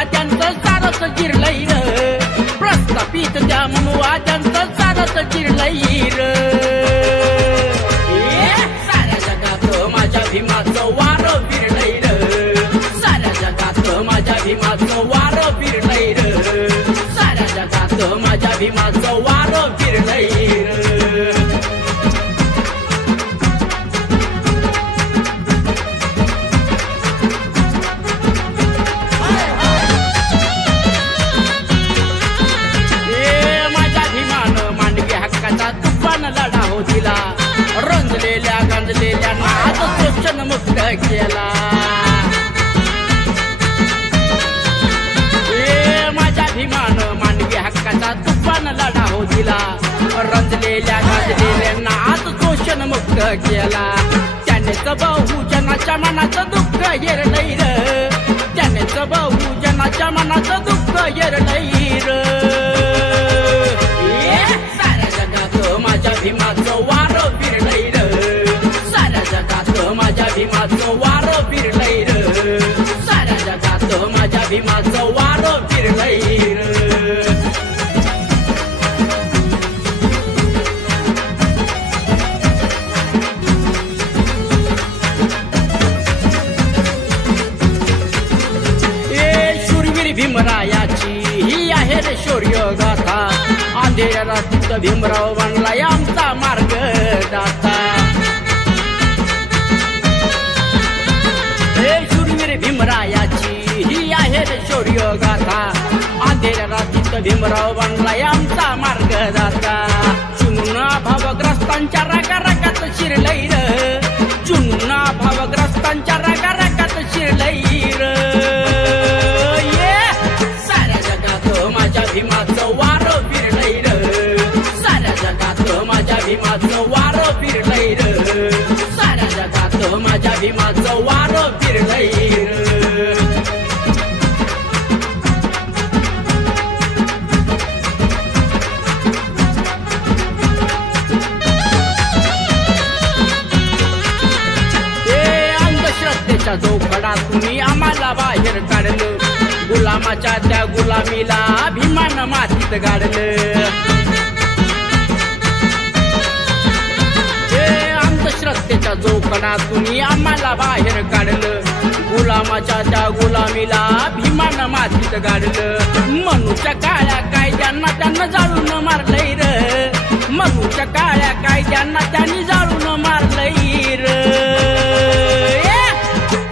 मनुवाद्यांचं सारच जिरलंय र, प्रस्थापित त्या मनुवाद्यांचं सारच जिरलंय र. साऱ्या जगात माझ्या भीमाचं वारं फिरलंय र, साऱ्या जगात माझ्या भीमाचं वारं फिरलंय र, साऱ्या जगात माझ्या भीमाचं वारं फिरलंय र. तुफान लढा हो दिला, रंजलेल्या गांजलेल्या नाद शोषण मुक्त केला. माझ्या भीमानं मानवी हक्काचा तुफान लढा हो दिला, रंजलेल्या गांजलेल्या नाद शोषण मुक्त केला. त्यानेच बहुजनाच्या मनाचं दुःख हेरलंय र, त्यानेच बहुजनाच्या मनाचं दुःख हेरलंय र. माझ्या भीमाचं वारं फिरलंय र, साऱ्या जगात माझ्या भीमाचं वारं फिरलंय र, साऱ्या जगात माझ्या भीमाचं वारं फिरलंय र. शूरवीर भीमरायाची ही आहे रे शौर्य गाथा, अंधेऱ्या रात्रीत भीमराव बनलाय आमचा मार्ग दाता. हे शूरवीर भीमरायाची ही आहे रे शौर्य गाथा, अंधेऱ्या रात्रीत भीमराव बनलाय आमचा मार्ग दाता. चुनुना भावग्रस्तांच्या रागा रागात शिरलंय र, चुनुना भावग्रस्तांच्या रागा रागात शिरलंय र. साऱ्या जगात माझ्या भीमाचं वारं फिरलंय र, साऱ्या जगात माझ्या भीमाचं वारं फिरलंय र, साऱ्या जगात माझ्या भीमाचं वारं फिरलंय र. अंधश्रद्धेच्या जोखडा तुम्ही आम्हाला बाहेर काढलं, गुलामाच्या त्या गुलामीला भीमानं मातीत गाडलं. अंधश्रद्धेच्या जोखडा तुम्ही आम्हाला बाहेर काढलं, गुलामाच्या त्या गुलामीला भीमानं मातीत गाडलं. मनूच्या काळ्या कायद्यांना त्यांना जाळून मारलंय र, मनूच्या काळ्या कायद्यांना त्यांनी जाळून मारलंय र.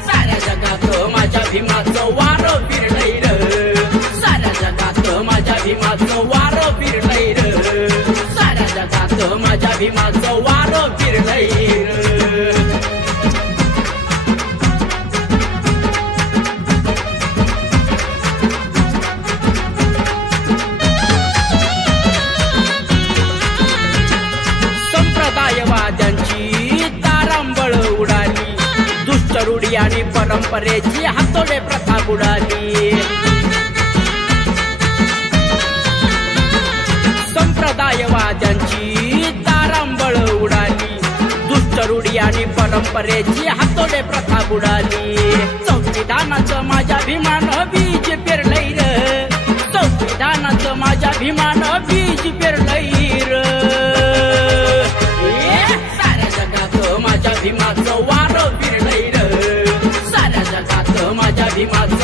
साऱ्या जगात माझ्या भीमाचं वारं फिरलंय र, साऱ्या जगात माझ्या भीमाचं वारं फिरलंय र, साऱ्या जगात माझ्या भीमाचं वारं फिरलंय र. संप्रदायवाद्यांची तारांबळ उडाली, दुष्टरूढी आणि परंपरेची हातोडे प्रथा बुडाली. संप्रदायवाद्यांची तारांबळ उडाली, दुष्टरूढी आणि परंपरेची हातोडे प्रथा बुडाली. संविधानाचं माझ्या भीमानं बीज पेरलंय र, संविधानाचं माझ्या भीमानं बीज पेरलंय र. साऱ्या जगात माझ्या भीमाचं वारं फिरलंय र, साऱ्या जगात माझ्या भीमाचं